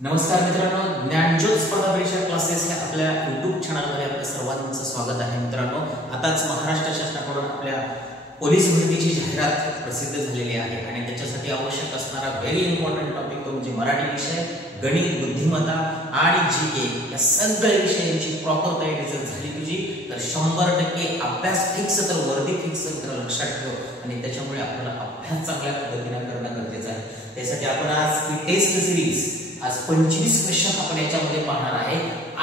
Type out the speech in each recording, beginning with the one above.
नमस्कार मित्रांनो, ज्ञानज्योत स्पर्धा परीक्षा क्लासेस या आपल्या YouTube चॅनलमध्ये आपल्या सर्वांचं स्वागत आहे. मित्रांनो, आताच महाराष्ट्र शासनाकडून आपल्या पोलीस भरतीची जाहिरात प्रसिद्ध झालेली आहे आणि त्याच्यासाठी आवश्यक असणारा व्हेरी इम्पॉर्टंट टॉपिक तो म्हणजे मराठी विषय, गणित, बुद्धिमत्ता आणि जीके या सगळ्या विषयांची प्रॉपर तयारी जर झाली तुझी तर 100% अभ्यास फिक्स, तर वर्दी फिक्स तर लक्षात ठेव. आणि त्याच्यामुळे आपल्याला अभ्यास चांगल्या पद्धतीने करणं गरजेचं आहे. त्यासाठी आपण आज ही टेस्ट सिरीज आज 25 क्वेश्चन आपण याच्यामध्ये पाहणार आहे.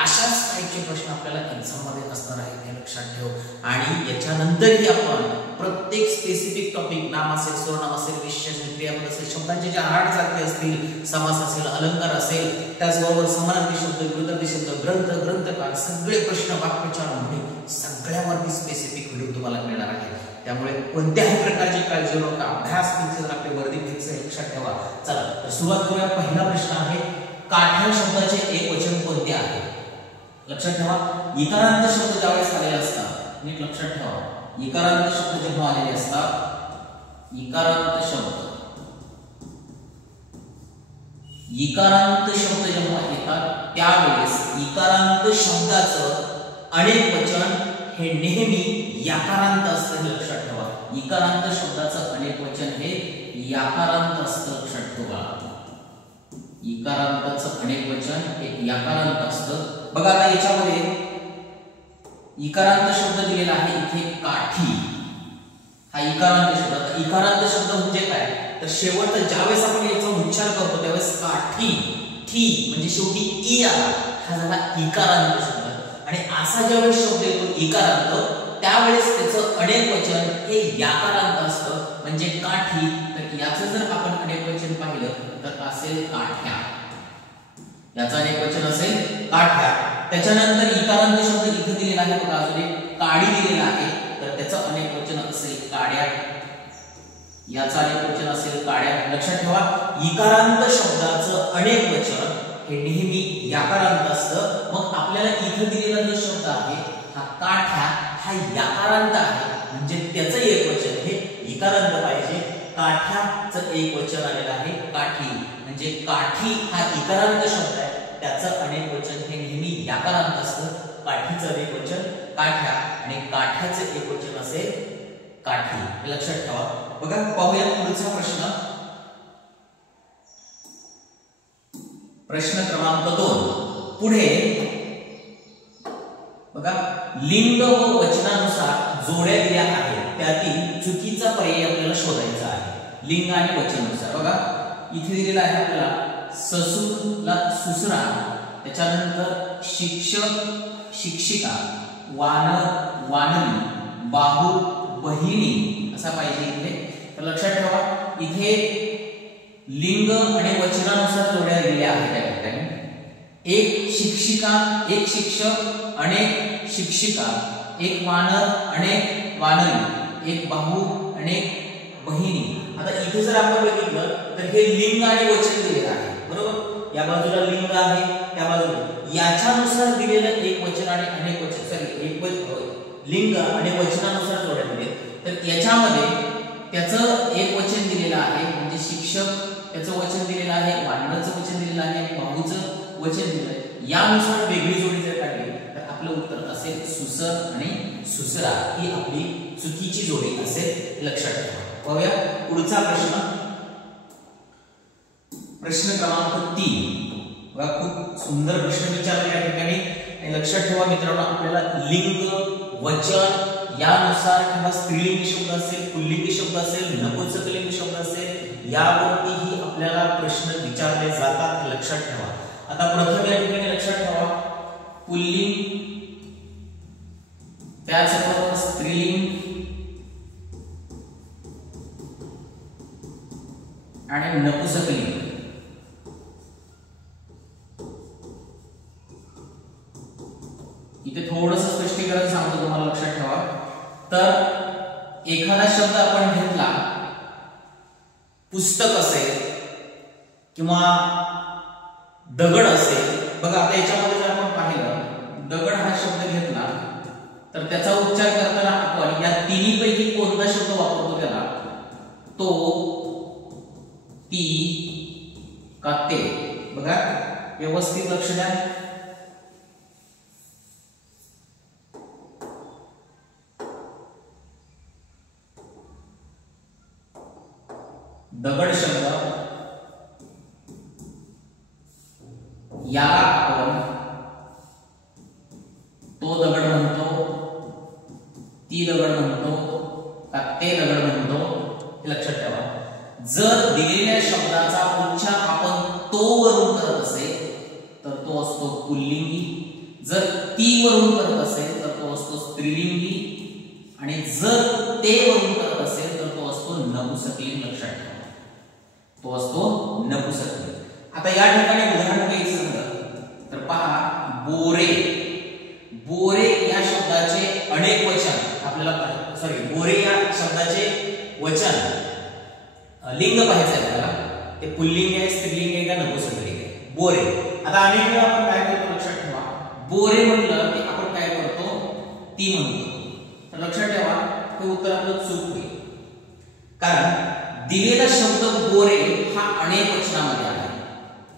अशाच टाइपचे प्रश्न आपल्याला एक्झाम मध्ये असणार आहेत हे लक्षात ठेव. आणि याच्यानंतरही आपण प्रत्येक स्पेसिफिक टॉपिक, नाम असेल, सर्वनाम असेल, विशेषण, क्रियापद असेल, शब्दांचे जे आठ जाती असतील, समास असेल, अलंकार असेल, त्याचबरोबर समानार्थी शब्द, विरुद्धार्थी शब्द, ग्रंथ, ग्रंथकार, सगळे प्रश्न, वाक्प्रचार, म्हणी सगळ्यावरती स्पेसिफिक व्हिडिओ तुम्हाला मिळणार आहे. त्यामुळे कोणत्याही प्रकारची काळजी नका, अभ्यास फिक्स, आपले वर्दी फिक्स लक्षात ठेवा. चला तर सुरुवात करूया. पहिला प्रश्न आहे, काठ्या शब्दाचे एकवचन कोणते आहे? लक्षात ठेवा, इकारांत शब्द ज्यावेळेस आलेले असतात, नीट लक्षात ठेवा, इकारांत शब्द जेव्हा आलेले असतात, इकारांत शब्द जेव्हा येतात त्यावेळेस इकारांत शब्दाचं अनेक वचन हे नेहमी याकारांत असतं हे लक्षात ठेवा. इकारांत शब्दाचं अनेक वचन हे याकारांत असतं, लक्षात ठेवा. इकारांताचं अनेक वचन हे याकारांत असतं. बघा आता याच्यामध्ये इकारांत शब्द दिलेला आहे, इथे काठी हा इकारांत शब्द. इकारांत शब्द म्हणजे काय तर शेवटचा ज्यावेळेस आपण याचा उच्चार करतो त्यावेळेस काठी, ठी म्हणजे शेवटी ई आला, हा झाला इकारांत शब्द. आणि असा ज्यावेळेस शब्द येतो इकारांत त्यावेळेस त्याचं अनेक वचन हे याकारांत असतं, म्हणजे काठी. तर याचं जर आपण अनेक वचन पाहिलं तर असेल काठ्या, याचं अनेक वचन असेल काठ्या. त्याच्यानंतर इकारांत शब्द इथे दिलेला आहे, बघा अजून एक काडी दिलेला आहे, तर त्याचं अनेक वचन असेल काड्या, याचं अनेक वचन असेल काड्या. लक्षात ठेवा, इकारांत शब्दाचं अनेक वचन हे नेहमी याकारांत असतं. मग आपल्याला इथे दिलेला जो शब्द आहे हा काठ्या हा याकारांत आहे, म्हणजे त्याचं एक वचन हे इकारांत पाहिजे. काठ्याचं एक वचन आलेलं आहे काठी, म्हणजे काठी हा इकारांत शब्द आहे, त्याचं अनेक वचन हे नेहमी याकारांत असतं. काठीचं एक वचन काठ्या आणि काठ्याचं एक वचन असेल काठी, हे लक्षात ठेवा. बघा पाहूया पुढचा प्रश्न. प्रश्न क्रमांक 2. पुढे बघा, लिंग व वचनानुसार जोड्या दिल्या आहेत, त्यातील चुकीचा पर्याय आपल्याला शोधायचा आहे. लिंग आणि वचनानुसार बघा इथे दिलेला आहे आपल्याला ससूला सुसरा, त्याच्यानंतर शिक्षक शिक्षिका, वानर वानरी, बाहू बहिणी असा पाहिजे इथे. तर लक्षात ठेवा, इथे लिंग आणि वचनानुसार जोड्या दिलेल्या आहेत. त्या ठिकाणी एक शिक्षिका, एक शिक्षक, अनेक शिक्षिका, एक वानर, अनेक वानरी, एक बाहू, अनेक बहिणी. आता इथे जर आपण बघितलं तर हे लिंग आणि वचन दिलेलं आहे, बरोबर. या बाजूला लिंग आहे, त्या बाजूला याच्यानुसार दिलेलं एक वचन आणि अनेक वचन, सॉरी एक लिंग आणि वचनानुसार जोड्या दिले. तर याच्यामध्ये त्याचं एक वचन दिलेलं आहे म्हणजे शिक्षक, त्याचं वचन दिलेलं आहे, वानराचं वचन दिलेलं आहे, बाहूचं वचन दिलेलं आहे. यानुसार वेगळी जोडी जर काढली तर आपलं उत्तर असेल सुसर आणि सुसरा, ही आपली चुकीची जोडी असेल, लक्षात ठेवा. पाहूया पुढचा प्रश्न. प्रश्न क्रमांक 3. बघा खूप सुंदर प्रश्न विचारला या ठिकाणी. आणि लक्षात ठेवा मित्रांनो, आपल्याला लिंग, वचन यानुसार किंवा स्त्रीलिंगी शब्द असेल, पुल्लिंगी शब्द असेल, नपुंसकलिंगी शब्द असेल, यावरतीही आपल्याला प्रश्न विचारले जातात, लक्षात ठेवा. आता प्रथम या ठिकाणी लक्षात ठेवा, पुल्लिंग, त्याचबरोबर स्त्रीलिंग आणि नपुंसकलिंग. इथे थोडंसं स्पष्टीकरण सांगतो तुम्हाला, लक्षात ठेवा. तर एखादा शब्द आपण घेतला, पुस्तक असेल किंवा दगड असेल. बघा आता याच्यामध्ये जर आपण पाहिलं, दगड हा शब्द घेतला तर त्याचा उच्चार करताना आपण या तिन्ही पैकी कोणता शब्द वापरतो त्याला, तो, ती का ते. बघा व्यवस्थित लक्ष द्या. दगड शब्द याला आपण तो दगड म्हणतो, ती दगड म्हणतो का ते दगड म्हणतो हे लक्षात ठेवा. जर दिलेल्या शब्दाचा उच्चार आपण तो वरून करत असेल तर तो असतो पुल्लिंगी, जर ती वरून करत असेल तर तो असतो स्त्रीलिंगी, आणि जर ते वरून करत असेल तर तो असतो नपुंसकलिंग. लक्षात ठेवा, तो असतो नपुंसकलिंग. आता या ठिकाणी उदाहरण घ्यायचं झालं तर पहा, बोरे. बोरे या शब्दाचे अनेक वचन आपल्याला बोरे या शब्दाचे वचन लिंग पाहायचं आहे आपल्याला. ते पुल्लिंग आहे, स्त्रीलिंग आहे का नपुंसकलिंग आहे? बोरे. आता अनेक वेळा आपण काय करतो लक्षात ठेवा, बोरे म्हटलं की आपण काय करतो, ती म्हणतो. तर लक्षात ठेवा हे उत्तर आपलं चूक होईल, कारण दिलेला शब्द बोरे हा अनेक वचनामध्ये आहे.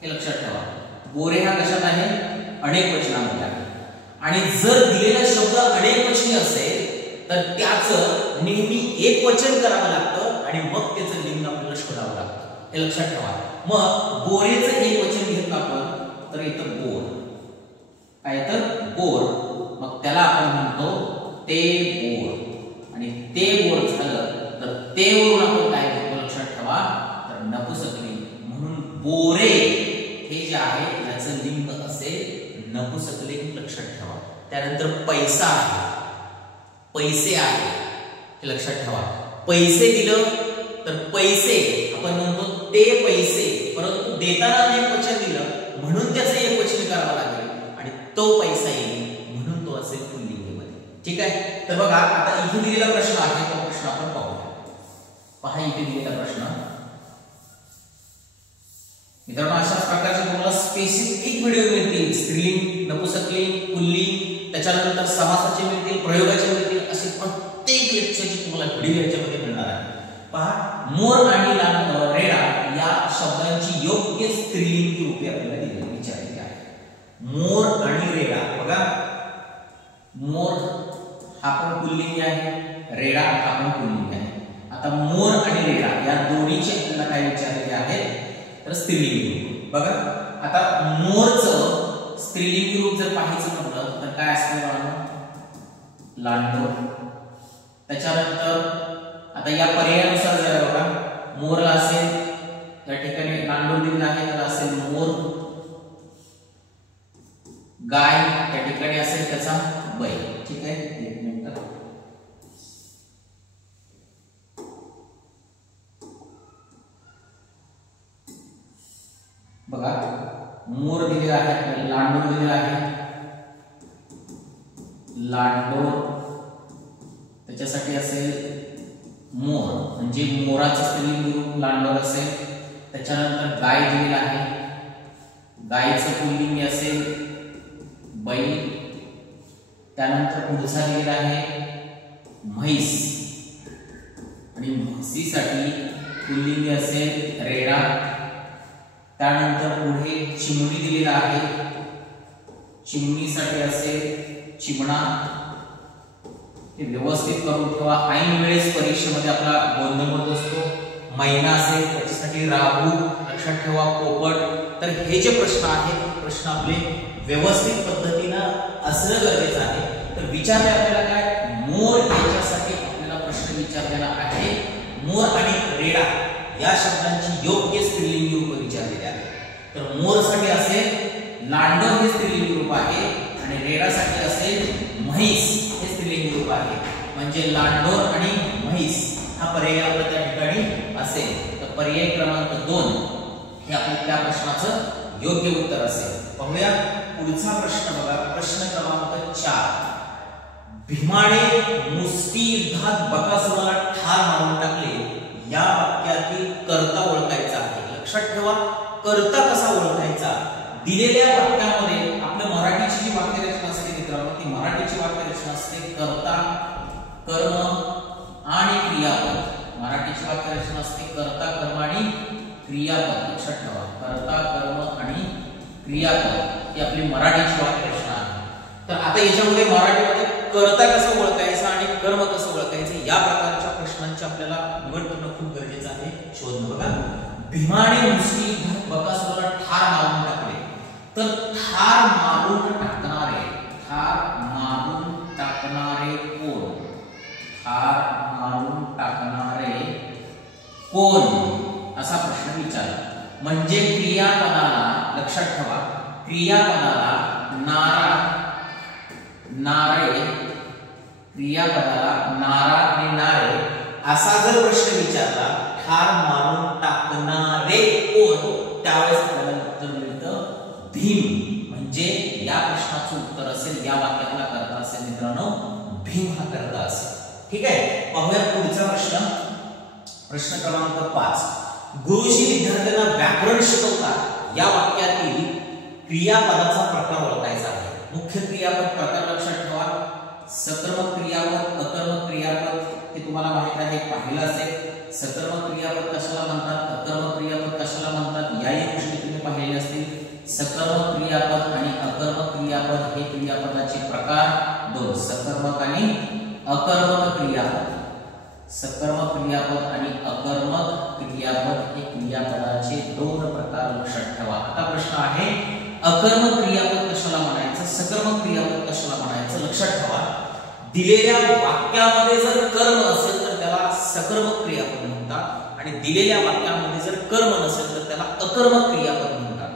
हे लक्षात ठेवा, बोरे हा कशात आहे? अनेक वचनामध्ये आहे. आणि जर दिलेला शब्द अनेक वचनी असेल तर त्याचं नेहमी एक वचन करावं लागतं आणि मग त्याचं लिंग आपल्याला शोधावं लागतं. हे लक्षात ठेवा. मग बोरेचं एक वचन घेतलं आपण तर येतं बोर. काय येतं? बोर. मग त्याला आपण म्हणतो ते बोर, आणि ते बोर झालं तर ते वरून आपण काय घेतो लक्षात ठेवा, तर नपुंसकलिंग. म्हणून बोरे हे जे आहे याचं लिंग असेल नपुंसकलिंग. लक्षात ठेवा. त्यानंतर पैसा आहे, पैसे आहे, हे लक्षात ठेवा. पैसे दिलं तर पैसे आपण म्हणतो ते पैसे, परंतु देताना अनेक वचन दिलं म्हणून त्याचं एक वचन करावं लागेल आणि तो पैसा येईल म्हणून तो असेल पुल्लिंगीमध्ये. ठीक आहे. तर बघा आता इथे दिलेला प्रश्न आहे, तो प्रश्न आपण पाहूया. पहा इथे दिलेला प्रश्न. मित्रांनो, अशाच प्रकारचे तुम्हाला स्पेसिफिक व्हिडिओ मिळतील. स्त्रीलिंग, नपुंसकलिंग, पुल्लिंग, त्याच्यानंतर समासाचे मिळतील, प्रयोगाचे मिळतील, असे प्रत्येक लेक्चरची तुम्हाला व्हिडिओ याच्यामध्ये मिळणार आहे. पहा, मोर आणि रेडा या शब्दांची योग्य स्त्रीलिंगी रूपे आपल्याला विचारलेली आहे. मोर आणि रेडा. बघा, मोर हा पण पुल्लिंगी आहे, रेडा हा पण पुल्लिंगी आहे. आता मोर आणि रेडा या दोन्हीचे आपल्याला काय विचारलेले आहेत तर स्त्रीलिंगी रूप. बघा, आता मोरचं स्त्रीलिंगी रूप जर पाहायचं म्हटलं तर काय असतं? लांडोर. त्याच्यानंतर आता या पर्यायानुसार जर बघा, मोरला असेल त्या ठिकाणी लांडोर दिलेला आहे तर असेल मोर. गाय त्या ठिकाणी असेल त्याचा बैल. ठीक आहे. एक मिनिट. बघा, मोर दिलेला आहे, लांडोर दिलेला आहे, लांडोर त्याच्यासाठी असेल मोर, म्हणजे मोराचं स्त्रीलिंग रूप लांडोर असेल. त्याच्यानंतर गाय दिलेला आहे, गायचं पुल्लिंगी असेल बैल. त्यानंतर पुढचा दिलेला आहे म्हैस, आणि म्हशीसाठी पुल्लिंगी असेल रेडा. त्यानंतर पुढे चिमणी दिलेला आहे, चिमणीसाठी असेल चिमणा. हे व्यवस्थित करून ठेवा, ऐन वेळेस परीक्षेमध्ये आपला गोंधळ होत असतो. मैना असेल त्याच्यासाठी राहू. लक्षात ठेवा, पोपट. तर हे जे प्रश्न आहेत प्रश्न आपले व्यवस्थित पद्धतीनं असणं गरजेचं आहे. तर विचारले आपल्याला काय, मोर याच्यासाठी आपल्याला प्रश्न विचारलेला आहे. मोर आणि रेडा या शब्दांची योग्य स्त्रीलिंगी रूप विचारलेली आहे. तर मोर साठी असेल लांडोर हे स्त्रीलिंगी रूप आहे, आणि रेडासाठी असेल म्हैस हे स्त्रीलिंगी रूप आहे. म्हणजे लांडोर आणि म्हैस हा पर्याय आपला त्या ठिकाणी असेल. तर पर्याय क्रमांक 2 हे आपल्या त्या प्रश्नाचं योग्य उत्तर असेल. पाहूया पुढचा प्रश्न. बघा, प्रश्न क्रमांक 4. भीमाने मुष्टियुद्धात बकासुराला ठार मारून टाकले, या वाक्यातील कर्ता ओळखायचा आहे. लक्षात ठेवा, कर्ता कसा ओळखायचा. दिलेल्या वाक्यामध्ये आपल्या मराठीची जी वाक्यरचना असते मित्रांनो, ती मराठीची वाक्यरचना असते कर्ता, कर्म आणि क्रियापद. मराठीची वाक्यरचना असते कर्ता, कर्म आणि क्रियापद. लक्षात ठेवा, कर्ता, कर्म आणि क्रियापद ही आपली मराठीची वाक्यरचना आहे. तर आता याच्यामध्ये मराठीमध्ये कर्ता कसं ओळखायचं आणि कर्म कसं ओळखायचं या प्रकारच्या प्रश्नांची आपल्याला निवड करणं खूप गरजेचं आहे. शोधणं. बघा, भीमाने मुष्टीधर बकासुराला ठार मारून टाकले. तर ठार मारून टाकणारे कोण? ठार मारून टाकणारे कोण असा प्रश्न विचारला. म्हणजे क्रियापदाला, लक्षात ठेवा, क्रियापदाला क्रियापदाला नारा आणि नारे असा जर प्रश्न विचारला, ठार मारून टाकणारे कोण, त्यावेळेस आपल्याला उत्तर मिळतं भीम. म्हणजे या प्रश्नाचं उत्तर असेल, या वाक्यातला कर्ता असेल मित्रांनो, भीम हा कर्ता असेल. ठीक आहे. पाहूया पुढचा प्रश्न. प्रश्न क्रमांक 5. गुरुजी विद्यार्थ्यांना व्याकरण शिकवतात. या वाक्यातील क्रियापदाचा प्रकार ओळखायचा आहे. मुख्य क्रियापद प्रकार लक्षात ठेवा. सकर्मक क्रियापद, अकर्मक क्रियापद हे तुम्हाला माहित आहे, पाहिलं असेल. सकर्मक क्रियापद कशाला म्हणतात, अकर्मक क्रियापद कशाला म्हणतात, याही गोष्टी तुम्ही पाहिल्या असतील. सकर्मक क्रियापद आणि अकर्मक क्रियापद हे क्रियापदाचे प्रकार दोन. सकर्मक आणि अकर्मक क्रियापद. सकर्मक क्रियापद आणि अकर्मक क्रियापद हे क्रियापदाचे दोन प्रकार लक्षात ठेवा. आता प्रश्न आहे, अकर्मक क्रियापद कशाला म्हणायचं, सकर्मक क्रियापद कशाला म्हणायचं, लक्षात ठेवा. दिलेल्या वाक्यामध्ये जर कर्म असेल तर त्याला सकर्मक क्रियापद म्हणतात आणि दिलेल्या वाक्यामध्ये जर कर्म नसेल तर त्याला अकर्मक क्रियापद म्हणतात.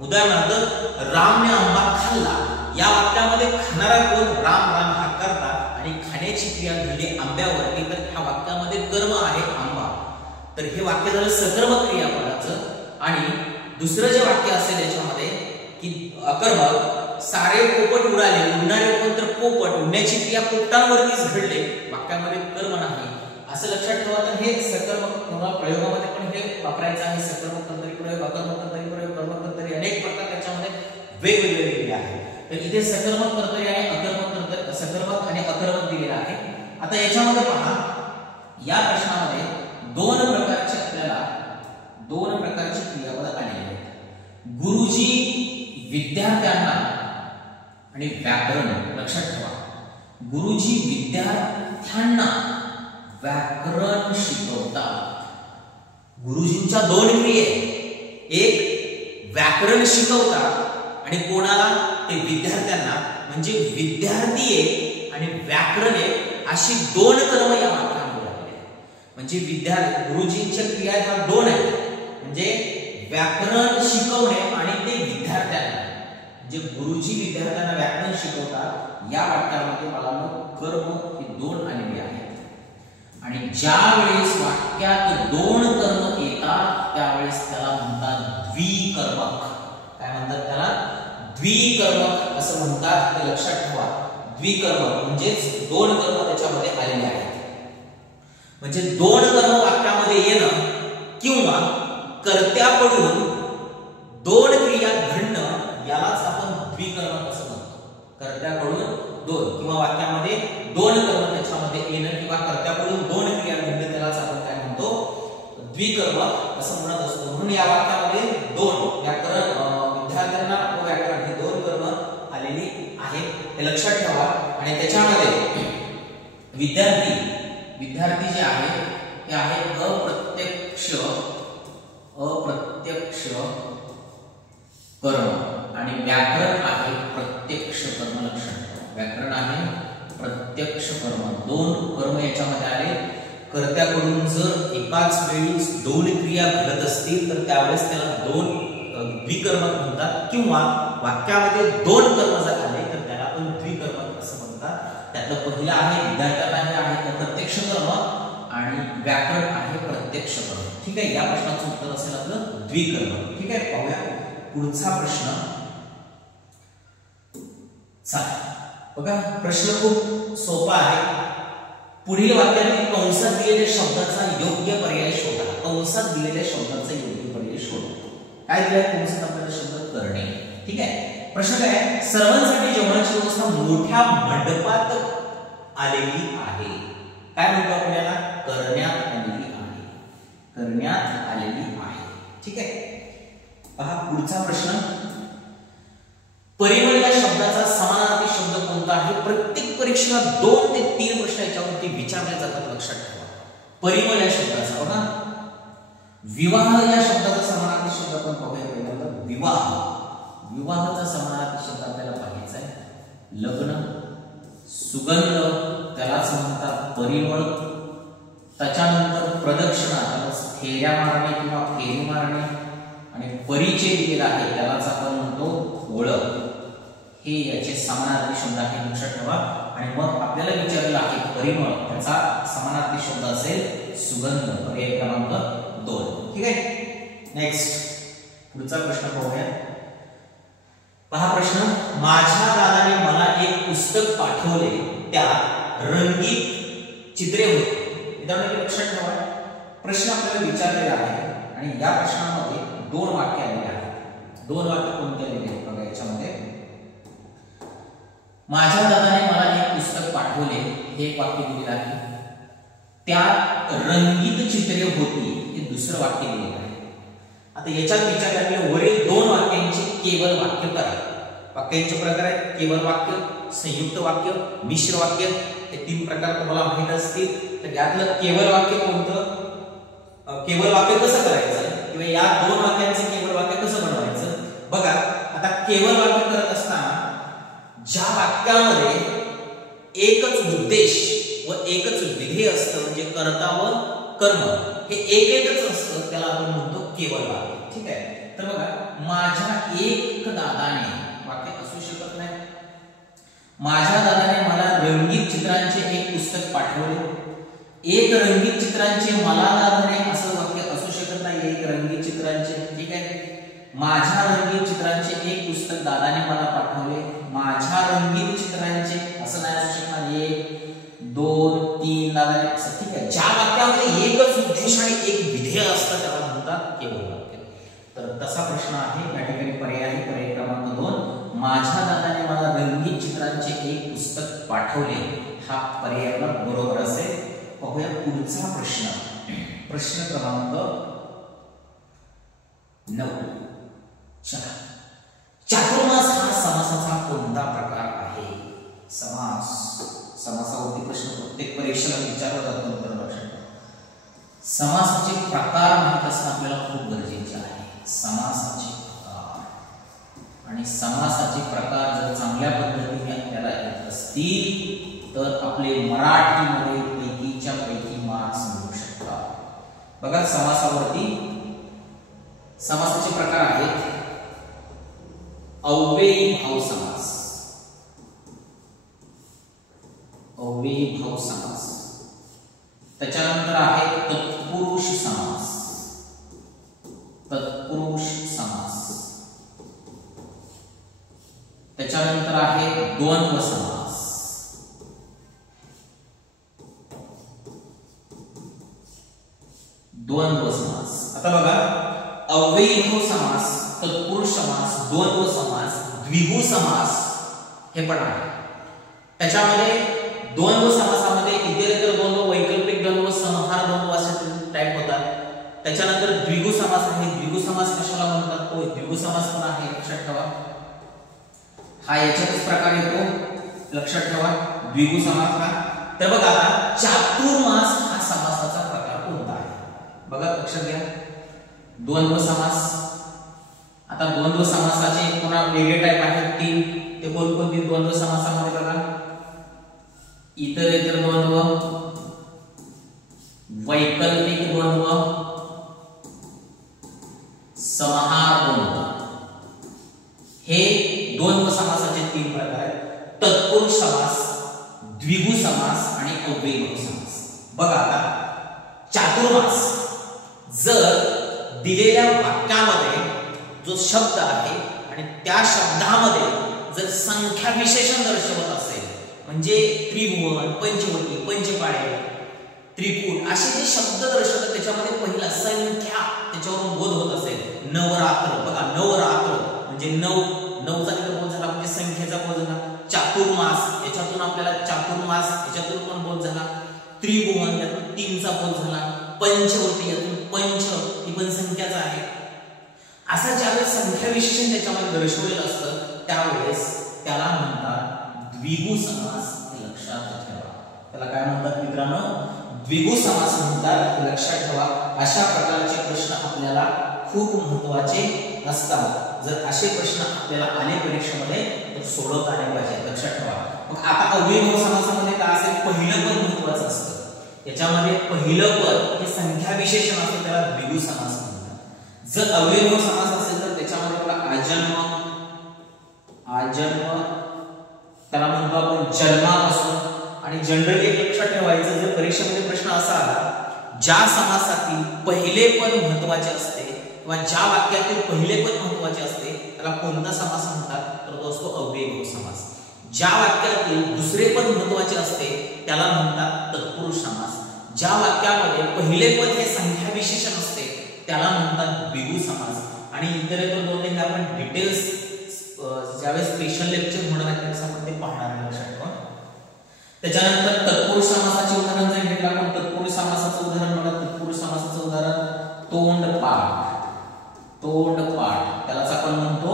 उदाहरणार्थ, रामने आंबा खाल्ला. या वाक्यामध्ये खाणारा कोण, राम हा कर्ता आणि खाण्याची क्रिया घडली आंब्यावरती, तर ह्या वाक्यामध्ये कर्म आहे आंबा. तर हे वाक्य झालं सकर्मक क्रियापदाचं. आणि दुसरं जे वाक्य असेल याच्यामध्ये की अकर्मक, सारे पोपट उडाले. उडणारे कोण, तर पोपट. उडण्याची क्रिया पोपटांवरतीच घडले, वाक्यामध्ये कर्म नाही, असं लक्षात ठेवा. तर हे सकर्मक प्रयोगामध्ये पण हे वापरायचं आहे. सकर्मक कर्तरी प्रयोग, अकर्मक कर्तरी प्रयोग, कर्मक कर्तरी, अनेक प्रकार त्याच्यामध्ये वेगवेगळे दिलेले आहेत. तर इथे सकर्मक कर्तरी आणि अकर्मक कर्तरी, सकर्मक आणि अकर्मक दिलेला आहे. आता याच्यामध्ये पहा, या प्रश्नामध्ये दोन प्रकारचे क्रियापद आलेले आहेत. गुरुजी विद्यार्थ्यांना आणि व्याकरण, लक्षात ठेवा. गुरुजी विद्यार्थ्यांना व्याकरण शिकवतात. गुरुजींच्या दोन क्रिया, एक व्याकरण शिकवतात आणि कोणाला, ते विद्यार्थ्यांना. म्हणजे विद्यार्थी आणि व्याकरण अशी दोन कर्म या वाक्यामध्ये आलेली आहेत. म्हणजे गुरुजींच्या क्रिया ह्या दोन आहेत. म्हणजे व्याकरण शिकवणे आणि ते विद्यार्थ्यांना. म्हणजे गुरुजी विद्यार्थ्यांना व्याकरण शिकवतात या वाक्यामध्ये मला कर्म हे दोन आलेले आहेत. आणि ज्या वेळेस वाक्यात दोन कर्म येतात त्यावेळेस त्याला म्हणतात द्विकर्मक. काय म्हणतात त्याला, द्विकर्मक असं म्हणतात. ते लक्षात ठेवा. द्विकर्मक म्हणजेच दोन कर्म त्याच्यामध्ये आलेले आहेत. म्हणजे दोन कर्म वाक्यामध्ये येणं किंवा कर्त्याकडून दोन क्रिया घडणं यालाच आपण द्विकर्मक असं म्हणतो. कर्त्याकडून दोन किंवा वाक्यामध्ये दोन कर्म त्याच्यामध्ये येणं किंवा कर्त्याकडून दोन क्रिया घडणं त्यालाच आपण काय म्हणतो, द्विकर्मक असं म्हणत असतो. म्हणून या वाक्यामध्ये दोन व्याकरण, विद्यार्थ्यांना व व्याकरण हे दोन कर्म आलेली आहेत, हे लक्षात ठेवा. आणि त्याच्यामध्ये विद्यार्थी जे आहे ते आहे अप्रत्यक्ष कर्म आणि व्याकरण आहे प्रत्यक्ष कर्म. लक्षात ठेवा, व्याकरण आहे प्रत्यक्ष कर्म. दोन कर्म याच्यामध्ये आले. कर्त्याकडून जर एकाच वेळी दोन क्रिया घडत असतील तर त्यावेळेस त्याला दोन द्विकर्मक म्हणतात. किंवा वाक्यामध्ये दोन कर्म जर आले तर त्याला आपण द्विकर्मक असं म्हणतात. त्यातलं पहिलं आहे विद्यार्थ्यांना हे आहे अप्रत्यक्ष कर्म आणि व्याकरण आहे प्रत्यक्ष कर्म. ठीक आहे. या प्रश्नाचं उत्तर असेल आपलं द्विकर्म. ठीक आहे. पाहूया पुढचा प्रश्न. बघा, प्रश्न खूप सोपा आहे. पुढील वाक्यातील कंसात दिलेल्या शब्दाचा योग्य पर्याय शोधा. कंसात दिलेल्या शब्दाचा योग्य पर्याय शोधा. काय दिलंय कंसात आपल्याला शब्द करणे. ठीक आहे. प्रश्न काय आहे, सर्वांसाठी जेवणाची व्यवस्था मोठ्या मंडपात आलेली आहे. काय म्हणतो आपण याला, करण्यात आलेली आहे. करण्यात आलेली आहे. ठीक आहे. पहा पुढचा प्रश्न. परिमळ या शब्दाचा समानार्थी शब्द कोणता आहे? प्रत्येक परीक्षेला 2 ते 3 प्रश्न याच्यावरती विचारले जातात, लक्षात ठेवा. परिमळ या शब्दाचा बघा, विवाह या शब्दाचा समानार्थी शब्द आपण पाहूया. पहिल्यांदा विवाह, विवाहाचा समानार्थी शब्द आपल्याला पाहायचा आहे. लग्न, सुगंध त्यालाच म्हणतात परिमळ. त्याच्यानंतर प्रदक्षिणा, त्यालाच फेऱ्या मारणे किंवा फेरी मारणे. आणि परिचय दिलेला आहे त्यालाच आपण म्हणतो ओळख. हे याचे समानार्थी शब्द आहे, लक्षात ठेवा. आणि मग आपल्याला विचारलेला आहे परिमळ, त्याचा समानार्थी शब्द असेल सुगंध, पर्याय क्रमांक 2. ठीक आहे. नेक्स्ट पुढचा प्रश्न पाहूया. पहा प्रश्न, माझ्या दादाने मला एक पुस्तक पाठवले, त्यात रंगीत चित्रे होती. मित्रांनो लक्षात ठेवा, प्रश्न आपल्याला विचारलेला आहे आणि या प्रश्नामध्ये 2 वाक्य आलेले आहेत. 2 वाक्य कोणते आलेले आहेत बघा याच्यामध्ये. माझ्या दादाने मला एक पुस्तक पाठवले, हे एक वाक्य दिलेलं आहे. त्यात रंगीत चित्रे होती, हे दुसरं वाक्य दिलेलं आहे. आता याच्यात विचारलेल्या वरील 2 वाक्यांची केवळ वाक्य करा. वाक्यांचे प्रकार आहेत केवळ वाक्य, संयुक्त वाक्य, मिश्र वाक्य. हे 3 प्रकार तुम्हाला माहित असतील. तर यातलं केवळ वाक्य कोणतं, केवळ वाक्य कसं करायचं किंवा या 2 वाक्यांचं केवळ वाक्य कसं बनवायचं बघा. आता केवळ वाक्य करत असताना ज्या वाक्यामध्ये एकच उद्देश व एकच विधेय असतं, म्हणजे कर्ता व कर्म हे एकच असतं, त्याला आपण म्हणतो केवळ वाक्य. ठीक आहे. तर बघा, माझ्या एक दादाने वाक्य असू शकत नाही. माझ्या दादाने मला रंगीत चित्रांचे एक पुस्तक पाठवले. एक रंगीत चित्रांचे मला दादाने असं वाक्य असू शकत नाही. एक रंगीत चित्रांचे, ठीक आहे. माझ्या रंगीत चित्रांचे एक पुस्तक दादाने मला पाठवले. माझ्या रंगीत चित्रांचे असं नाही असू शकणार. 1 2 3 दादाने असं, ठीक आहे. ज्या वाक्यामध्ये एकच उद्देश आणि एक विधेय असतं त्याला म्हणतात केवळ वाक्य. तर तसा प्रश्न आहे या ठिकाणी. पर्याय आहे पर्याय क्रमांक 2. माझ्या दादाने मला रंगीत चित्रांचे एक पुस्तक पाठवले, हा पर्याय बरोबर असेल. पाहूया पुढचा प्रश्न. प्रश्न क्रमांक 9. चातुर्मास हा समासाचा कोणता प्रकार आहे? समास, समासावरती प्रश्न प्रत्येक परीक्षेला विचारला जातो. समासाचे प्रकार माहित असणं आपल्याला खूप गरजेचे आहे. समासाचे प्रकार आणि समासाचे प्रकार जर चांगल्या पद्धतीने आपल्याला येत असतील तर आपले मराठीमध्ये पैकीच्या पैकी मार्क्स मिळू शकतात. बघा समासावरती समासाचे प्रकार आहेत. अव्ययी भाव समास, अव्ययी भाव समास. त्याच्यानंतर आहे तत्पुरुष समास, तत्पुरुष समास. त्याच्यानंतर आहे द्वंद्व समास. द्वंद्व समास. आता बघा, अव्ययी भाव समास, तत्पुरुष समास, द्वंद्व समास, द्विगु समास हे पण आहे. त्याच्यामध्ये द्वंद्व समासामध्ये इतरेतर द्वंद्व, वैकल्पिक द्वंद्व, समाहार द्वंद्व असे टाइप होतात. त्याच्यानंतर द्विगु समास आहे. द्विगु समास कशाला म्हणतात? तो द्विगु समास पण आहे, लक्षात ठेवा. हा याच्यातच प्रकार येतो, लक्षात ठेवा द्विगु समास हा. तर बघा आता चातुर्मास हा समासाचा प्रकार कोणता आहे? बघा लक्षात घ्या. द्वंद्व समास. आता द्वंद्व समासाचे पुन्हा वेगळे टाइप आहेत 3. ते कोणकोणते द्वंद्व समासामध्ये बघा. इतरेतर द्वंद्व, वैकल्पिक द्वंद्व, समाहार द्वंद्व. हे द्वंद्व समासाचे 3 प्रकार आहेत. तत्पुरुष समास, द्विगु समास आणि अव्ययी भाव समास. बघा आता चातुर्मास, जर दिलेल्या वाक्यामध्ये जो शब्द आहे आणि त्या शब्दामध्ये जर संख्या विशेषण दर्शवत असेल, म्हणजे त्रिभुवन, पंचवटी, पंचपाळे, त्रिकूट असे जे शब्द दर्शवतात त्याच्यामध्ये पहिला संख्या त्याच्यावरून बोध होत असेल. नवरात्र, बघा नवरात्र म्हणजे 9, 9चा तिथे बोध झाला म्हणजे संख्येचा बोध झाला. चातुर्मास, याच्यातून आपल्याला चातुर्मास याच्यातून पण बोध झाला. त्रिभुवन यातून 3चा बोध झाला. पंचवटी यातून पंच ही पण संख्याच आहे. असा ज्यावेळेस संख्या विशेषण त्याच्यामध्ये दर्शवलेलं असतं त्यावेळेस त्याला म्हणतात द्विगु समास. हे लक्षात ठेवा. त्याला काय म्हणतात मित्रांनो? द्विगु समास म्हणतात. लक्षात ठेवा. अशा प्रकारचे प्रश्न आपल्याला खूप महत्त्वाचे असतात. जर असे प्रश्न आपल्याला आले परीक्षेमध्ये तर सोडवता आले पाहिजे. लक्षात ठेवा. मग आता अव्ययभाव समासामध्ये काय असेल? पहिलं पद महत्त्वाचं असतं. याच्यामध्ये पहिलं पद हे संख्या विशेषण असेल त्याला द्विगु समास म्हणतात. जर अव्ययभाव समास असेल तर त्याच्यामध्ये बघा आजन्म त्याला म्हणतो आपण जन्मापासून. आणि जनरली एक लक्षात ठेवायचं, जर परीक्षेमध्ये प्रश्न असा आला ज्या समासातील पहिले पद महत्त्वाचे असते किंवा ज्या वाक्यातील पहिले पद महत्त्वाचे असते त्याला कोणता समास म्हणतात? तर तो असतो अव्ययभाव समास. ज्या वाक्यातील दुसरे पद महत्त्वाचे असते त्याला म्हणतात तत्पुरुष समास. ज्या वाक्यामध्ये पहिले पद हे संख्या विशेषण असते त्याला म्हणतात द्विगु समास. आणि इतरेतर दोन हे आपण डिटेल्स ज्यावेळेस स्पेशल लेक्चर होणार आहे त्यावेळेस आपण ते पाहणार आहे. लक्षात ठेवा. त्याच्यानंतर तत्पुरुष समासाचे उदाहरण जर घेतलं आपण तत्पुरुष समासाचं उदाहरण बघा. तत्पुरुष समासाचं उदाहरण तोंडपाठ. त्यालाच आपण म्हणतो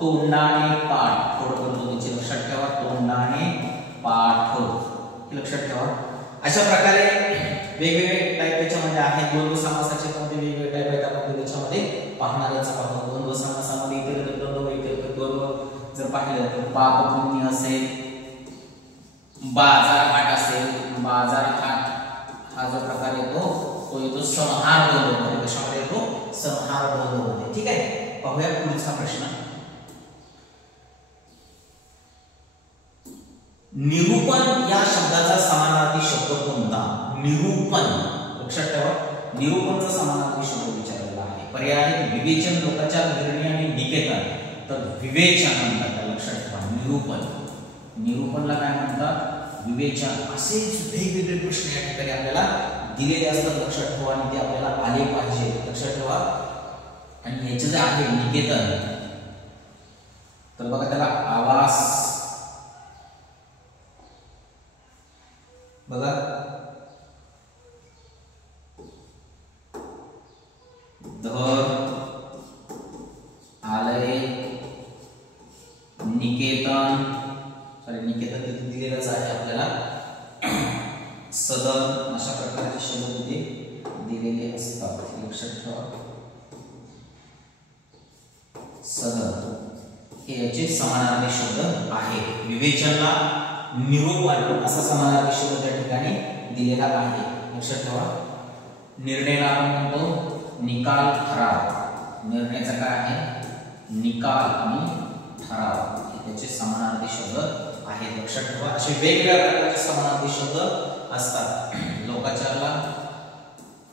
तोंडाने पाठ. थोडं करतो त्याची लक्षात ठेवा. तोंडाने पाठ हे लक्षात ठेवा. अशा प्रकारे वेगवेगळे टाइप त्याच्यामध्ये आहेत. द्वंद्व समासाचे मध्ये वेगवेगळे टाइप आहेत. आपण त्याच्यामध्ये पाहणारच आहोत. द्वंद्व समासामध्ये इतर द्वंद्व जर पाहिलं तर पाप पुण्य असेल, बाजारहाट असेल. बाजारहाट हा जो प्रकार येतो तो येतो संहार द्वंद्व. कशामध्ये येतो? संहार द्वंद्व. ठीक आहे. पाहूया पुढचा प्रश्न. निरूपण या शब्दाचा समानार्थी शब्द कोणता? निरूपण. लक्षात ठेवा. निरूपणचा समानार्थी शब्द विचारलेला आहे. पर्याय आहे विवेचन, लोकाचार, निर्णय आणि निकेतन. तर विवेचन म्हणतात. लक्षात ठेवा. निरूपणला काय म्हणतात? विवेचन. असेच वेगवेगळे प्रश्न या ठिकाणी आपल्याला दिलेले असतात. लक्षात ठेवा. आणि ते आपल्याला आले पाहिजे. लक्षात ठेवा. आणि याचे जे आहे निकेतन तर बघा त्याला आवास. बघा धर, आलय, निकेतन. निकेतन तिथे दिलेलंच आहे आपल्याला. सदन अशा प्रकारचे शब्द तिथे दिलेले असतात. लक्षात ठेवा. सदन हे याचे समानार्थी शब्द आहे. विवेचनला निरूपण असा समानार्थी शब्द त्या ठिकाणी दिलेला आहे. लक्षात ठेवा. निर्णयाला आपण म्हणतो निकाल, ठराव. निर्णयाचा काय आहे? निकाल आणि ठराव हे त्याचे समानार्थी शब्द आहेत. लक्षात ठेवा. असे वेगवेगळ्या प्रकारचे समानार्थी शब्द असतात. लोकाचारला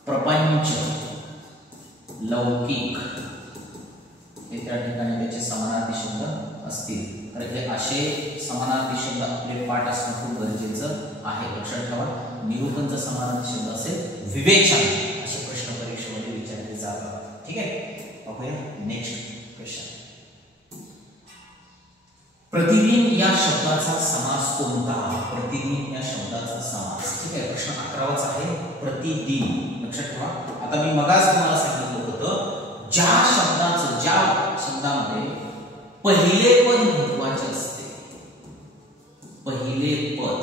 प्रपंच, लौकिक हे त्या ठिकाणी त्याचे समानार्थी शब्द असतील. तर हे असे समानार्थी शब्द आपले पाठ असणं खूप गरजेचं आहे. लक्षात ठेवा. निरूपणचा समानार्थी शब्द असेल विवेचन. असे प्रश्न परीक्षेमध्ये विचारले जातात. ठीक आहे. पाहूया नेक्स्ट क्वेश्चन. प्रतिदिन या शब्दाचा समास कोणता? प्रतिदिन या शब्दाचा समास. ठीक आहे. प्रश्न 11वाच आहे. प्रतिदिन. लक्षात ठेवा. आता मी मगाच तुम्हाला सांगितलं होतं ज्या शब्दामध्ये पहिले पद महत्त्वाचे असते, पहिले पद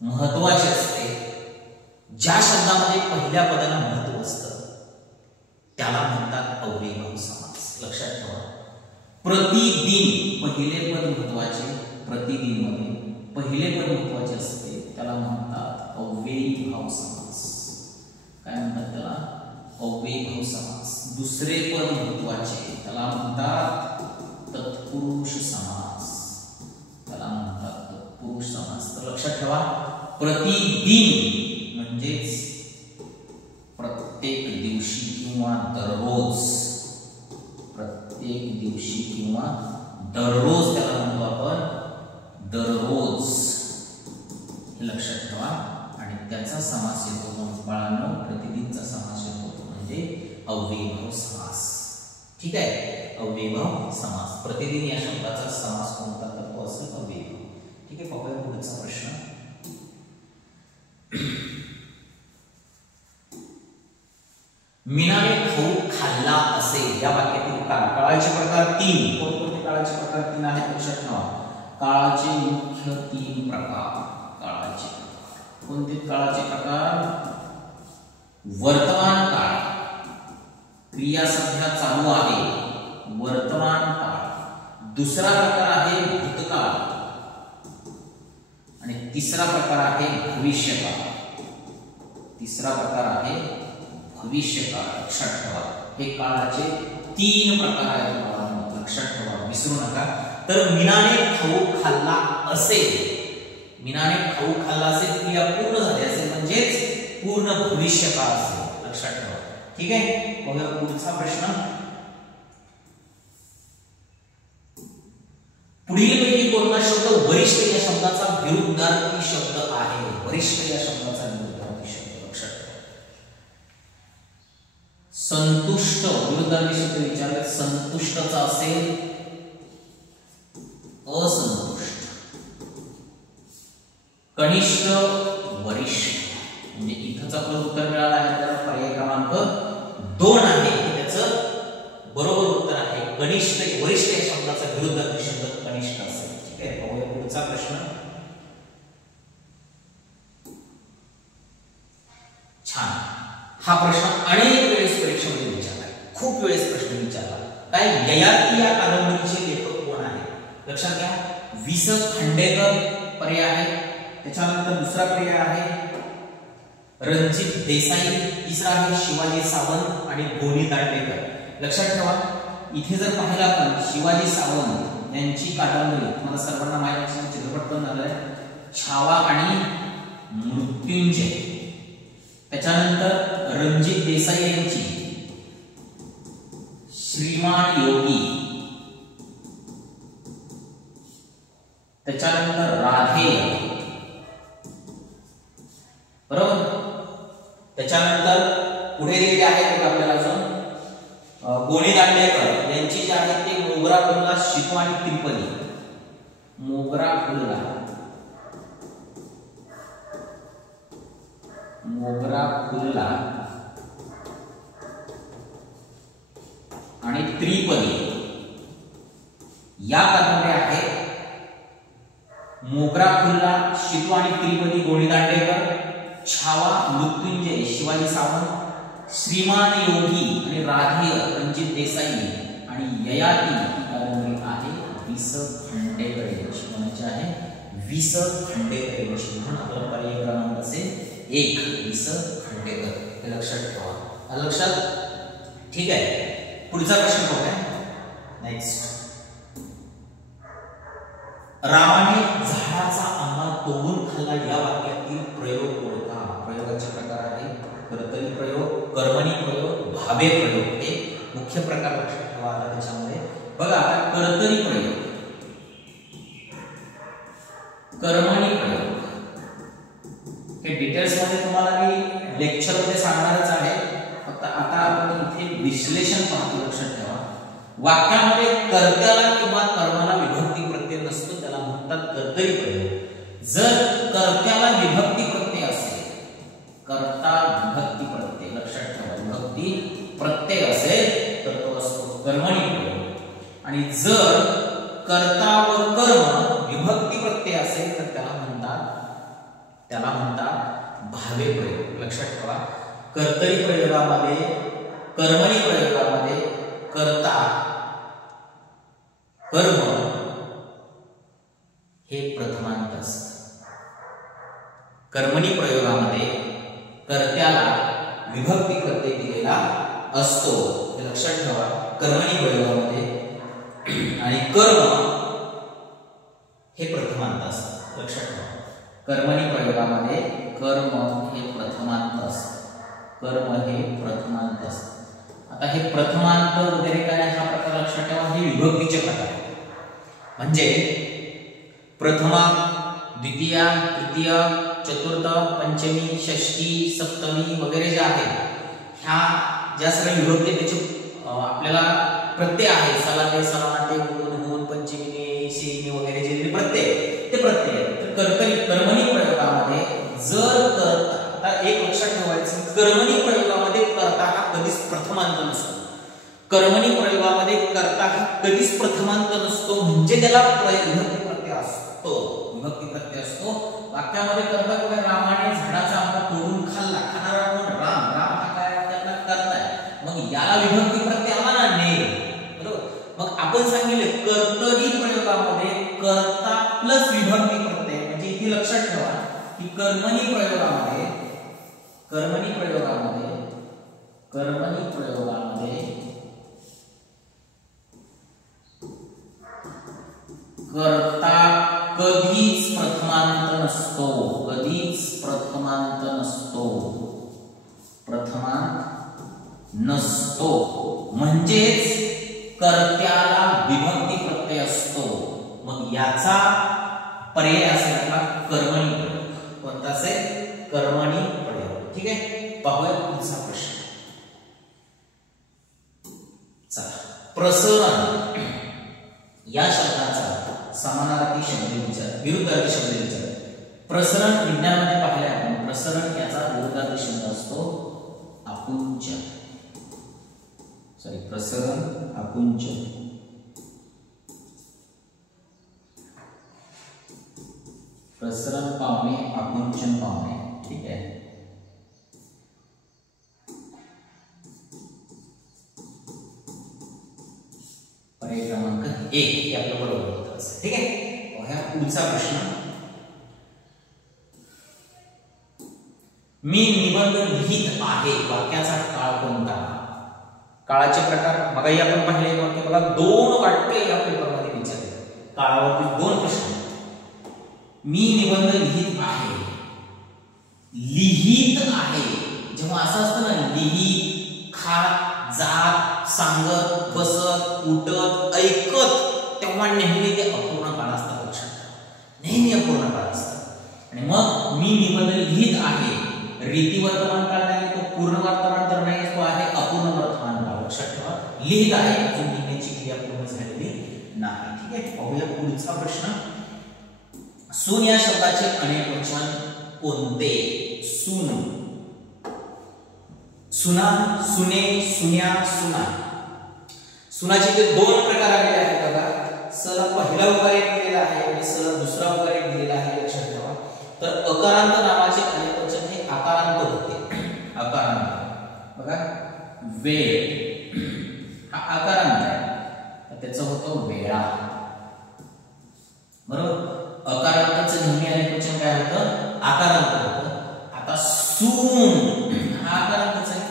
महत्त्वाचे असते, ज्या शब्दामध्ये पहिल्या पदाला महत्त्व असतं त्याला म्हणतात अव्ययभाव समास. लक्षात ठेवा. प्रतिदिन पहिले पद महत्त्वाचे. प्रतिदिन मध्ये पहिले पद महत्त्वाचे असते त्याला म्हणतात अव्ययभाव समास. काय म्हणतात त्याला? अव्ययभाव समास. दुसरे पद महत्त्वाचे त्याला म्हणतात तत्पुरुष समास. त्याला म्हणतात तत्पुरुष समास. तर लक्षात ठेवा. प्रतिदिन म्हणजेच प्रत्येक दिवशी किंवा दररोज. प्रत्येक दिवशी किंवा दररोज त्याला म्हणतो आपण दररोज. हे लक्षात ठेवा. आणि त्याचा समास येतो बाळांनो प्रतिदिनचा समास येतो म्हणजे अव्ययभाव समास. ठीक आहे. अव्ययभाव समास. प्रतिदिन या शब्दाचा समास कोणता? तर तो असेल अव्ययभाव. ठीक आहे. पाहूया पुढचा प्रश्न. मीनाने खाऊ खाल्ला असेल या वाक्यातील काळाचे प्रकार 3. कोणकोणते काळाचे प्रकार 3 आहेत लक्षात ठेवा. काळाचे मुख्य 3 प्रकार. काळाचे कोणते काळाचे प्रकार? वर्तमान काळ, क्रिया सध्या चालू आहे, वर्तमान काळ. दुसरा प्रकार आहे भूतकाळ आणि तिसरा प्रकार आहे भविष्यकाळ. तिसरा प्रकार आहे भविष्यकाळ. लक्षात ठेवा हे काळाचे 3 प्रकार आहेत बाळांनो, लक्षात ठेवा, विसरू नका. तर मीनाने खाऊ खाल्ला असेल, मीनाने खाऊ खाल्ला असेल, क्रिया पूर्ण झाली असेल म्हणजेच पूर्ण भविष्यकाळ असेल. लक्षात ठेवा. ठीक आहे, बघा पुढचा प्रश्न. पुढीलपैकी कोणता शब्द वरिष्ठ या शब्दाचा विरुद्धार्थी शब्द आहे? वरिष्ठ या शब्दाचा विरुद्धार्थी शब्द लक्षात ठेवा. संतुष्ट विरुद्धार्थी शब्द विचारले. संतुष्टचा असेल असंतुष्ट. कनिष्ठ वरिष्ठ. म्हणजे इथंच आपलं उत्तर मिळालं आहे. तर पर्याय क्रमांक 2 आहे त्याचं बरोबर उत्तर आहे. कनिष्ठ वरिष्ठ या शब्दाचा विरुद्धार्थी शब्द कनिष्ठ असेल. ठीक आहे, पाहूया पुढचा प्रश्न. छान. हा प्रश्न अनेक वेळेस परीक्षेमध्ये विचारला, खूप वेळेस प्रश्न विचारला. काय? ययाती या कादंबरीचे लेखक कोण आहे? लक्षात घ्या. वि स खांडेकर पर्याय आहे. त्याच्यानंतर दुसरा पर्याय आहे रणजित देसाई. तिसरा आहे शिवाजी सावंत आणि गोनी दांडेकर. लक्षात ठेवा इथे जर पाहिलं आपण शिवाजी सावंत यांची कादंबरी तुम्हाला सर्वांना माहिती असेल, चित्रपट पण झालाय, छावा आणि मृत्युंजय. त्याच्यानंतर रणजित देसाई यांची श्रीमान योगी. त्याच्यानंतर राधेय, बरोबर. त्याच्यानंतर पुढे दिलेले आहेत आपल्याला अजून गोणी दांडेकर यांची जी आहे ते मोगरा फुलला, शितू आणि त्रिपदी. मोगरा फुलला, मोगरा फुलला आणि त्रिपदी या कादंबऱ्या आहेत. मोगरा फुलला, शितू आणि त्रिपदी गोणी दांडेकर, छावा मृत्युंजय शिवाजी सावंत, श्रीमान योगी आणि राधेय रणजित देसाई आणि ययाती ही कादंबरी आहे वि स खांडेकर यांची. कोणाची आहे? वि स खांडेकर यांची. म्हणून आपला पर्याय क्रमांक असेल 1 वि स खांडेकर. हे लक्षात ठेवा. लक्षात? ठीक आहे, पुढचा प्रश्न बघूया. नेक्स्ट. रामाने झाडाचा आंबा तोडून खाल्ला या वाक्यातील प्रयोग कोणता? प्रयोगाचे प्रकार आहे कर्तरी प्रयोग, कर्मणी प्रयोग, भावे प्रयोग. हे मुख्य प्रकार लक्षात ठेवा. आता त्याच्यामध्ये बघा आता कर्तरी प्रयोग, कर्मणी प्रयोग हे डिटेल्स मध्ये तुम्हाला मी लेक्चर मध्ये सांगणारच आहे. फक्त आता आपण इथे विश्लेषण पाहतो. लक्षात ठेवा वाक्यामध्ये कर्त्याला किंवा कर्माला विभक्ती प्रत्यय नसतो, त्याला म्हणतात कर्तरी प्रयोग. जर कर्त्याला विभक्ती प्रत्यय असेल, कर्ता विभक्ती प्रत्यय, लक्षात ठेवा विभक्ती प्रत्यय असेल तर तो असतो कर्मणी प्रयोग. आणि जर कर्ता व कर्म विभक्ती प्रत्यय असेल तर त्याला म्हणतात भावे प्रयोग. लक्षात ठेवा कर्तरी प्रयोगामध्ये, कर्मणी प्रयोगामध्ये कर्ता कर्म हे प्रथमांत असतं. कर्मणी प्रयोगामध्ये कर्त्याला विभक्ती प्रत्यय दिलेला असतो, हे लक्षात ठेवा कर्मणी प्रयोगामध्ये. आणि कर्म हे प्रथमांत असतं. लक्षात ठेवा कर्मणी प्रयोगामध्ये कर्म हे प्रथमांत असतं. कर्म हे प्रथमांत असतं. आता हे प्रथमांत वगैरे काय हा प्रकार लक्षात ठेवा, हे विभक्तीचे प्रकार आहेत. म्हणजे प्रथमा, द्वितीया, तृतीय, चतुर्थ, पंचमी, षष्ठी, सप्तमी वगैरे जे आहेत ह्या ज्या सर्व विभक्ती त्याचे आपल्याला प्रत्यय आहे, सलाते, सलाते, गुण, गुण, पंचमी, शेमी वगैरे जे प्रत्यय ते प्रत्यय. तर कर्मणी प्रयोगामध्ये जर कर्ता, आता एक लक्षात ठेवायचं कर्मणी प्रयोगामध्ये कर्ता हा कधीच प्रथमांत नसतो. कर्मणी प्रयोगामध्ये कर्ता हा कधीच प्रथमांत नसतो, म्हणजे त्याला विभक्ती प्रत्यय असतो. विभक्ती प्रत्यय असतो. वाक्यामध्ये कर्ता कोण? रामाने झाडाचा आंबा तोडून खाल्ला. खाणारा कोण? राम. राम हा काय वाक्यातला कर्ता आहे. मग याला विभक्ती प्रत्यय आला ना, ने. बरोबर. मग आपण सांगितले कर्तरी प्रयोगामध्ये कर्ता प्लस विभक्ती प्रत्यय, म्हणजे इथे लक्षात ठेवा की कर्मणी प्रयोगामध्ये कर्ता कधीच प्रथमांत नसतो. म्हणजेच कर्त्याला विभक्ती प्रत्यय असतो. मग याचा पर्याय असेल आपला कर्मणी प्रयोग. कोणता असेल? कर्मणी प्रयोग. ठीक आहे. पाहूया पुढचा प्रश्न. चला, प्रसरण या शब्दाचा समानार्थी शब्द विचार, विरुद्धार्थी शब्द विचार. प्रसरण विज्ञानामध्ये पाहिले आपण. प्रसरण याचा विरुद्धार्थी शब्द असतो आकुंचन. प्रसरण आकुंचन. प्रसरण पावणे, आकुंचन पावणे. ठीक आहे. पर्याय क्रमांक 1 हे आपलं बरोबर उत्तर असेल. ठीक आहे. हा पुढचा प्रश्न. मी निबंध लिहित आहे. वाक्याचा काळ कोणता? काळाचे प्रकार मगाही आपण पाहिले. वाक्य बघा, 2 वाक्य या पेपरमध्ये विचारले. काळावरती 2 प्रश्न. मी निबंध लिहित आहे. लिहित आहे जेव्हा असं असतं ना, लिहित, खात, जात, सांगत, बसत, उठत, ऐकत, तेव्हा नेहमी ते अपूर्ण काळ असतात. लक्षात ठेवा, नेहमी अपूर्ण काळ असतात. आणि मग मी निबंध लिहित आहे, रीती वर्तमान काळ नाही, तो पूर्ण वर्तमान तर नाही, तो आहे अपूर्ण वर्तमान काळ. लक्षात ठेवा, लिहित आहे, अजून लिहिण्याची क्रिया पूर्ण झालेली नाही. ठीक आहे. पाहूया पुढचा प्रश्न. सून या शब्दाचे अनेक वचन कोणते? सून, सुना, सुने, सुन्या, सुना. सुनाचे ते 2 प्रकार आलेले आहेत बघा. सला पहिला उकार एक दिलेला आहे आणि सला दुसरा उकार एक दिलेला आहे. लक्षात ठेवा. तर अकारांत नावाचे अनेक वचन हे आकारांत होते. आकारांत बघा, वेळ हा आकारांत आहे, तर त्याचं होतं वेळा. बरोबर. अकारांताचं नेहमी अनेक वचन काय होतं? आकारांत होतं. आता सून हा आकारांतच आहे,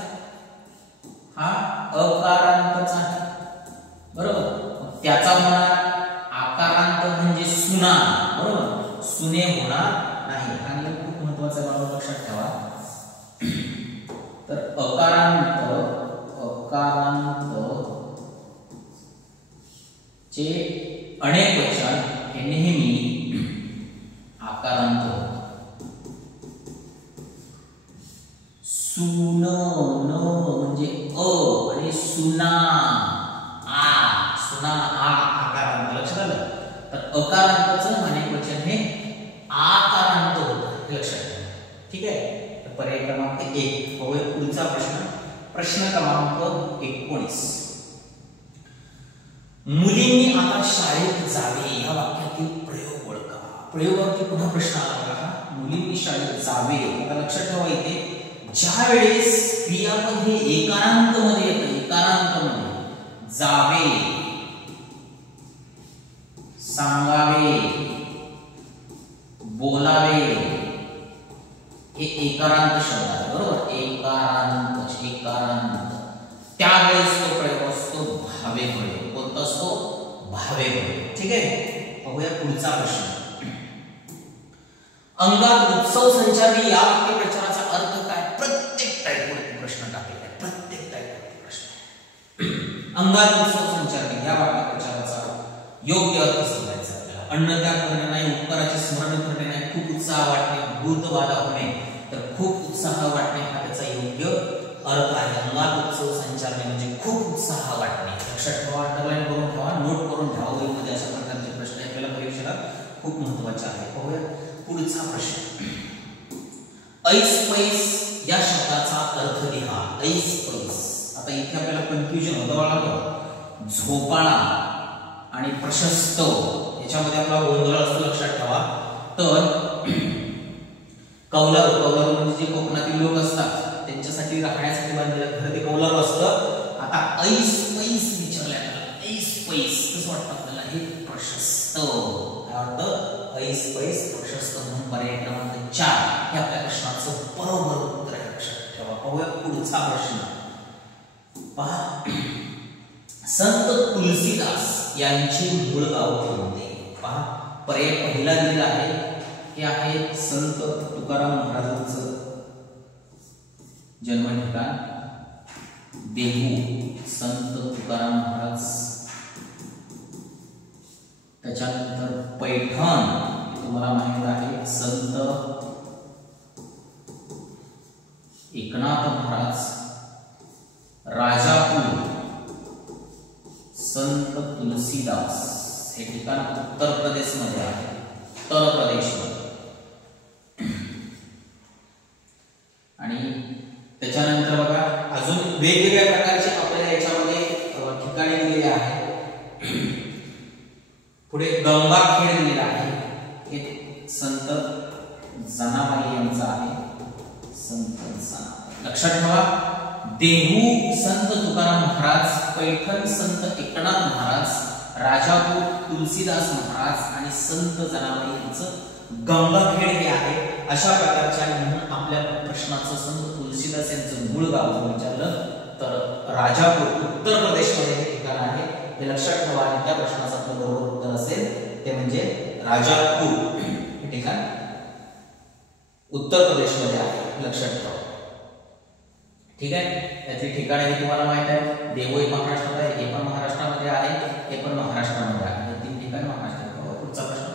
हा अकारांतच आहे. बरोबर. त्याचा होणार आकारांत म्हणजे सुना. बरोबर. सुने होणार नाही. आणि खूप महत्वाचा बाबा लक्षात ठेवा. तर अकारांत चे अनेक वचन हे नेहमी आकारांत होतं. सुन, न म्हणजे अ, आणि सुना आ. सुना आ आकारांत. लक्षात आलं. तर अकारांताचं अनेक वचन हे आकारांत होतं. लक्षात ठेवा. ठीक आहे. तर पर्याय क्रमांक 1. पाहूया पुढचा प्रश्न. प्रश्न क्रमांक 19. मुलींनी आता शाळेत जावे या वाक्यातील प्रयोग ओळखा. प्रयोगावरती पुन्हा प्रश्न आला बघा. मुलींनी शाळेत जावे. आता लक्षात ठेवा, इथे ज्या वेळेस क्रियापद हे एकारांत मध्ये येतं, एकारांत मध्ये जावे, सांगावे, बोलावे हे एकारांत शब्द आहे. बरोबर. एकारांत. त्यावेळेस तो प्रयोग असतो भावे प्रयोग. कोणता असतो? भावे प्रयोग. ठीक आहे. पाहूया पुढचा प्रश्न. अंगात उत्सव संचारणे या वाक्य प्रचाराचा अर्थ काय? प्रत्येक टाईपवरती प्रश्न टाकलेला आहे. प्रत्येक टाईपवरती प्रश्न. अंगात उत्सव संचारणे या वाक्य प्रचाराचा योग्य अर्थ सांगायचा आपल्याला. अन्नत्याग करणे नाही, उपकाराचे स्मरण करणे नाही, खूप उत्साह वाटणे, भूतबाधा होणे, तर खूप उत्साह वाटणे हा त्याचा योग्य अर्थ आहे. अंगात उत्सव संचारणे म्हणजे खूप उत्साह वाटणे. लक्षात ठेवा, अंडरलाईन करून ठेवा, नोट करून ठेवा. मध्ये अशा प्रकारचे प्रश्न आपल्याला परीक्षेला खूप महत्त्वाचे आहे. पाहूया पुढचा प्रश्न. ऐस पैस या शब्दाचा अर्थ लिहा. ऐस पैस. आता आता इथे आपल्याला कन्फ्युजन होतं बाळांनो, झोपाळा आणि प्रशस्त याच्यामध्ये आपला गोंधळ असतो, लक्षात ठेवा. तर कौलारू म्हणजे जे कोकणातील लोक असतात त्यांच्यासाठी राहण्यासाठी बांधलेलं घर ते कौलारू असतं. आता ऐस पैस विचारल्यात, ऐस पैस कसं वाटतं आपल्याला, हे प्रशस्त. काय वाटतं, ऐस पैस प्रशस्त म्हणून पर्याय क्रमांक 4 हे आपल्या प्रश्नाचं बरोबर उत्तर आहे, लक्षात ठेवा. पाहूया पुढचा प्रश्न. पहा, संत तुलसीदास यांचे मूळ गाव कोणते? पहा, पर्याय पहिला दिलेला आहे, हे आहे संत तुकाराम महाराजांचं जन्म ठिकाण देहू, संत तुकाराम महाराज. त्याच्यानंतर पैठण तुम्हाला माहित आहे संत एकनाथ महाराज. राजापूर संत तुलसीदास. हे ठिकाण उत्तर प्रदेश मध्ये आहे, उत्तर प्रदेश. आणि त्याच्यानंतर बघा अजून वेगवेगळ्या प्रकारचे आपल्याला याच्यामध्ये ठिकाणे दिलेली आहे. पुढे गंगाखेड दिलेला आहे, हे संत जनाबाई यांचा आहे, संत जनाबाई. लक्षात ठेवा, देहू संत तुकाराम महाराज, पैठण संत एकनाथ महाराज, राजापूर तुलसीदास महाराज आणि संत जनाबाई यांचं गंगाखेड हे आहे. अशा प्रकारच्या म्हणून आपल्या प्रश्नाचं संत तुलसीदास यांचं मूळ गाव जर विचारलं तर राजापूर उत्तर प्रदेशमध्ये हे ठिकाण आहे, हे लक्षात ठेवा. आणि त्या प्रश्नाचं आपलं बरोबर उत्तर असेल ते म्हणजे राजापूर हे ठिकाण उत्तर प्रदेशमध्ये आहे, लक्षात ठेवा. ठीक आहे, याची ठिकाणे हे तुम्हाला माहित आहे. देहू हे महाराष्ट्रात आहे, हे पण महाराष्ट्रामध्ये आहे, हे पण महाराष्ट्रामध्ये आहे, हे 3 ठिकाण महाराष्ट्रात. पुढचा प्रश्न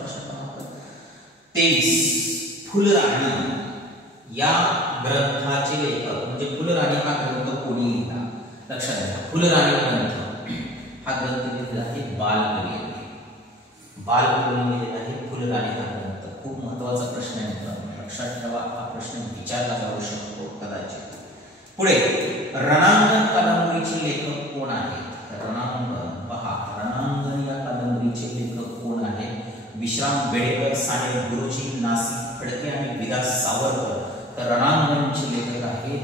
23. फुलराणी या ग्रंथाचे लेखक म्हणजे फुलराणी हा ग्रंथ कोणी लिहिला? लक्षात घ्या, फुलराणी ग्रंथ हा ग्रंथ लिहिलेला आहे बालकवी यांनी. बालकवी लिहिलेला आहे फुलराणी हा ग्रंथ. खूप महत्त्वाचा प्रश्न आहे मित्रांनो, लक्षात ठेवा. हा प्रश्न विचारला जाऊ शकतो कदाचित. पुढे रणांगण कादंबरीचे लेखक कोण आहेत? रणांगण, पहा, रणांगण या कादंबरीचे लेखक कोण आहेत? विश्राम बेडेकर, साने गुरुजी, नासिक फडके आणि विलास सावरकर. तर रणांगणचे लेखक आहेत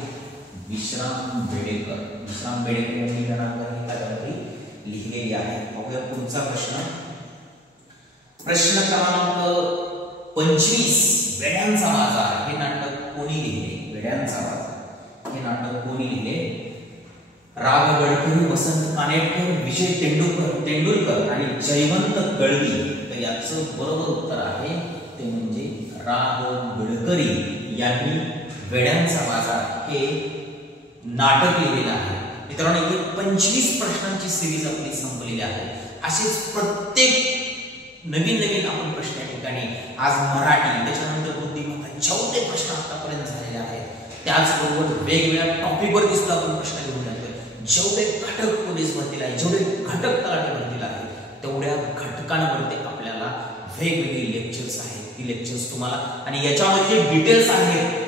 विश्राम बेडेकर. विश्राम बेडेकर यांनी रणांगण ही कादंबरी लिहिलेली आहे. बघूया पुढचा प्रश्न. प्रश्न क्रमांक 25. वेड्यांचा बाजार हे नाटक कोणी लिहिले? वेड्यांचा बाजार हे नाटक कोणी लिहिले? राव गडकरी, वसंत कानेटकर, विजय तेंडुलकर आणि जयवंत गळवी. तर याचं बरोबर उत्तर आहे ते म्हणजे राव गडकरी यांनी वेड्यांचा बाजार हे नाटक लिहिलेलं आहे. मित्रांनो, इथे 25 प्रश्नांची सिरीज आपली संपलेली आहे. असेच प्रत्येक नवीन आपण प्रश्न या ठिकाणी आज मराठी, त्याच्यानंतर बुद्धिमत्ता, जेवढे प्रश्न आतापर्यंत झालेले आहेत त्याचबरोबर वेगवेगळ्या टॉपिकवरती सुद्धा आपण प्रश्न घेऊन येतोय. जेवढे घटक पोलीस भरतीला आहे, जेवढे घटक तलाठी भरतीला आहे, तेवढ्या घटकांवरती आपल्याला वेगवेगळे लेक्चर्स आहेत. ती लेक्चर्स तुम्हाला आणि याच्यामध्ये जे डिटेल्स आहेत,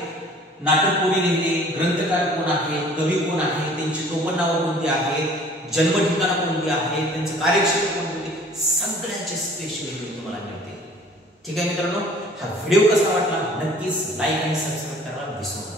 नाटक कोणी लिहिले, ग्रंथकार कोण आहे, कवी कोण आहे, त्यांची टोपण नावं कोणती आहेत, जन्म ठिकाणं कोणती आहेत, त्यांचं कार्यक्षेत्र कोणते, सगळ्यांचे स्पेशल व्हिडिओ तुम्हाला मिळते. ठीक आहे मित्रांनो, हा व्हिडिओ कसा वाटला नक्कीच लाईक आणि सबस्क्राईब करायला विसरू नका.